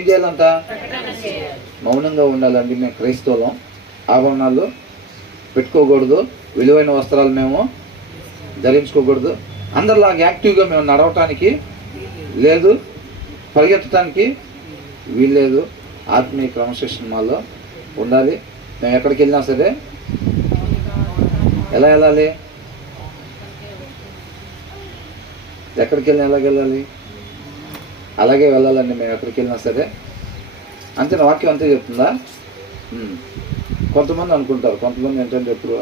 ఏం చేయాలంట? మౌనంగా ఉండాలండి. మేము క్రైస్తవులం. ఆభరణాలు పెట్టుకోకూడదు, విలువైన వస్త్రాలు మేము ధరించుకోకూడదు, అందరిలాగా యాక్టివ్గా మేము నడవటానికి లేదు, పరిగెత్తడానికి వీల్లేదు. ఆత్మీయ క్రమశిక్షణ మాలో ఉండాలి. మేము ఎక్కడికి వెళ్ళినా సరే ఎలా వెళ్ళాలి? ఎక్కడికి వెళ్ళినా ఎలాగ వెళ్ళాలి? అలాగే వెళ్ళాలండి. మేము ఎక్కడికి వెళ్ళినా సరే అంతే. వాక్యం అంతే చెప్తుందా? కొంతమంది అనుకుంటారు, కొంతమంది ఏంటంటే ఎప్పుడు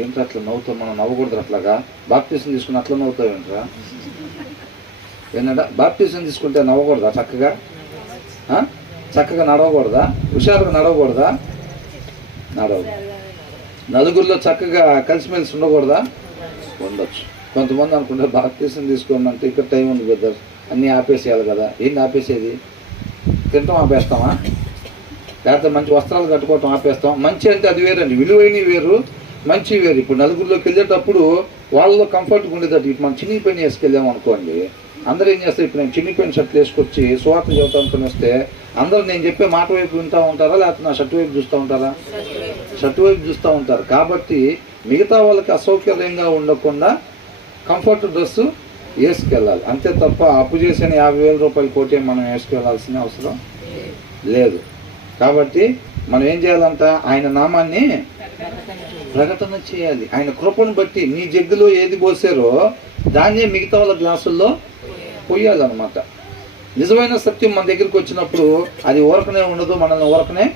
ఏంటి అట్లా నవ్వుతాం, మనం నవ్వకూడదు, అట్లాగా బాప్టిజం తీసుకుని అట్లా నవ్వుతావు ఏంట్రా? ఏంటంటే బాప్టిజం తీసుకుంటే నవ్వకూడదా? చక్కగా నడవకూడదా? హుషారుగా నడవకూడదా? నడవదు. నలుగురిలో చక్కగా కలిసిమెలిసి ఉండకూడదా? ఉండొచ్చు. కొంతమంది అనుకుంటారు బాప్టిజం తీసుకోమంటే ఇక్కడ టైం ఉంది బ్రదర్, అన్నీ ఆపేసేయాలి కదా. ఏంటి ఆపేసేది? తింటాం ఆపేస్తామా? లేకపోతే మంచి వస్త్రాలు కట్టుకోవటం ఆపేస్తాం? మంచి అంటే అది వేరండి, విలువైనవి వేరు, మంచి వేరు. ఇప్పుడు నలుగురిలోకి వెళ్ళేటప్పుడు వాళ్ళలో కంఫర్ట్గా ఉండేటట్టు ఇప్పుడు మనం చినిగిపోయిన వేసుకెళ్ళాము అనుకోండి, అందరూ ఏం చేస్తారు? ఇప్పుడు నేను చినిగిపోయిన షర్ట్లు వేసుకొచ్చి సువార్త చెబుతాను వస్తే అందరూ నేను చెప్పే మాట వైపు వింటూ ఉంటారా, లేకపోతే నా షర్ట్ వైపు చూస్తూ ఉంటారా? షర్ట్ వైపు చూస్తూ ఉంటారు. కాబట్టి మిగతా వాళ్ళకి అసౌకర్యంగా ఉండకుండా కంఫర్ట్ డ్రెస్సు వేసుకెళ్ళాలి అంతే తప్ప అప్పు చేసిన 50,000 రూపాయలు కోటే మనం వేసుకెళ్లాల్సిన అవసరం లేదు. కాబట్టి మనం ఏం చేయాలంట? ఆయన నామాన్ని ప్రకటన చేయాలి. ఆయన కృపను బట్టి నీ జగ్గులో ఏది పోసారో దాన్నే మిగతా వాళ్ళ గ్లాసుల్లో పోయాలన్నమాట. నిజమైన సత్యం మన దగ్గరికి వచ్చినప్పుడు అది ఊరకనే ఉండదు, మనల్ని ఊరకనే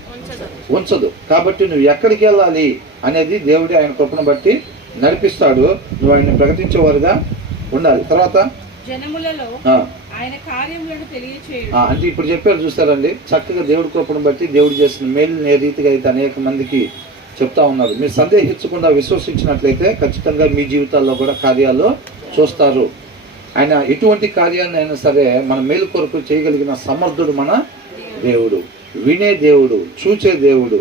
ఉంచదు. కాబట్టి నువ్వు ఎక్కడికి వెళ్ళాలి అనేది దేవుడి ఆయన కృపను బట్టి నడిపిస్తాడు. నువ్వు ఆయన ప్రకటించేవారుగా ఉండాలి. తర్వాత అంటే ఇప్పుడు చెప్పారు చూస్తారండి, చక్కగా దేవుడి కృపను బట్టి దేవుడు చేసిన మేలు ఏ రీతిగా అయితే అనేక మందికి చెప్తా ఉన్నారు. మీరు సందేహించకుండా విశ్వసించినట్లయితే ఖచ్చితంగా మీ జీవితాల్లో కూడా కార్యాలు చూస్తారు. ఆయన ఎటువంటి కార్యాన్ని అయినా సరే మన మేలు కొరకు చేయగలిగిన సమర్థుడు మన దేవుడు, వినే దేవుడు, చూచే దేవుడు,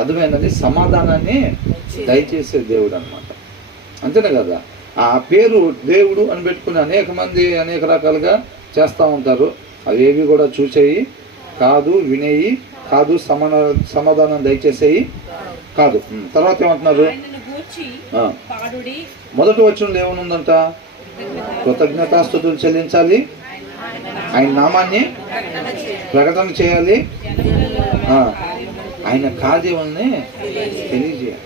అర్థమైనది సమాధానాన్ని దయచేసే దేవుడు అన్నమాట. అంతేనే కదా? ఆ పేరు దేవుడు అని పెట్టుకుని అనేక మంది అనేక రకాలుగా చేస్తూ ఉంటారు. అవేవి కూడా చూసేయి కాదు, వినేయి కాదు, సమాధానం దయచేసేయి కాదు. తర్వాత ఏమంటున్నారు? మొదటి వచనంలో ఏమనుందంట? కృతజ్ఞతాస్తుతులు చెల్లించాలి, ఆయన నామాన్ని ప్రకటన చేయాలి, ఆయన కార్యముల్ని తెలియజేయాలి.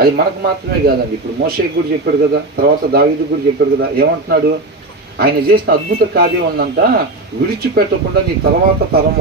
అది మనకు మాత్రమే కాదండి. ఇప్పుడు మోషేకి కూడా చెప్పాడు కదా, తర్వాత దావీదుకు కూడా చెప్పాడు కదా. ఏమంటున్నాడు? ఆయన చేసిన అద్భుత కార్యం ఉందంట, విడిచిపెట్టకుండా నీ తర్వాత తరం